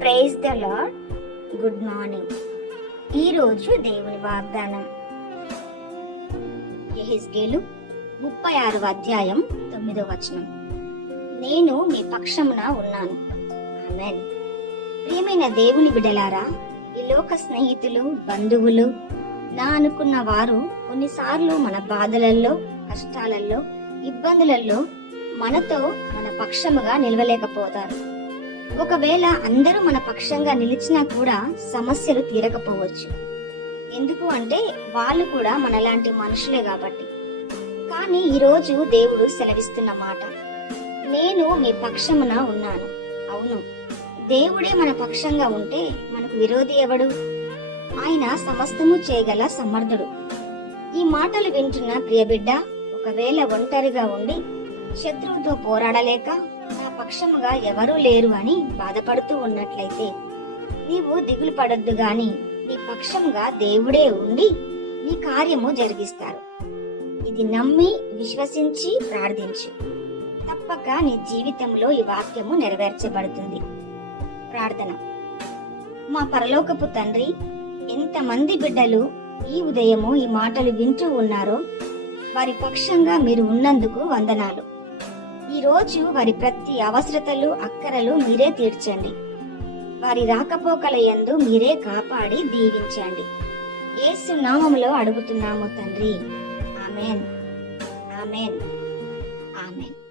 Praise the Lord good morning ఈరోజు దేవుని వాగ్దానం. యెహెజ్కేలు ముప్పై ఆరవ అధ్యాయం తొమ్మిదో వచనం. నేను మీ పక్షమున ఉన్నాను. ఆమెన్. ప్రియమైన దేవుని బిడలారా ఈ లోక స్నేహితులు బంధువులు నా అనుకున్న వారు కొన్నిసార్లు మన బాధలలో కష్టాలలో ఇబ్బందులలో మనతో మన పక్షముగా నిలవలేకపోతారు. ఒకవేళ అందరూ మన పక్షంగా నిలిచినా కూడా సమస్యలు తీరకపోవచ్చు. ఎందుకు అంటే వాళ్ళు కూడా మనలాంటి మనుషులే కాబట్టి. కానీ ఈరోజు దేవుడు సెలవిస్తున్న మాట. నేను మీ పక్షమున ఉన్నాను. అవును. దేవుడే మన పక్షంగా ఉంటే మనకు విరోధి ఎవడు? ఆయన సమస్తము చేయగల సమర్థుడు. ఈ మాటలు వింటున్న ప్రియబిడ్డ ఒకవేళ ఒంటరిగా ఉండి శత్రువుతో పోరాడలేక పక్షముగా ఎవరూ లేరు అని బాధపడుతూ ఉన్నట్లయితే నీవు దిగులు పడద్దు గాని నీ పక్షంగా దేవుడే ఉండి నీ కార్యము జరిగిస్తారు. ఇది నమ్మి విశ్వసించి ప్రార్థించు. తప్పక నీ జీవితంలో ఈ వాక్యము నెరవేర్చబడుతుంది. ప్రార్థన. మా పరలోకపు తండ్రి ఎంతమంది బిడ్డలు ఈ ఉదయము ఈ మాటలు వింటూ ఉన్నారో వారి పక్షంగా మీరు ఉన్నందుకు వందనాలు. ఈ రోజు వారి ప్రతి అవసరతలు అక్కరలు మీరే తీర్చండి. వారి రాకపోకల యందు మీరే కాపాడి దీవించండి. యేసు నామములో అడుగుతున్నాము తండ్రి. ఆమెన్. ఆమెన్.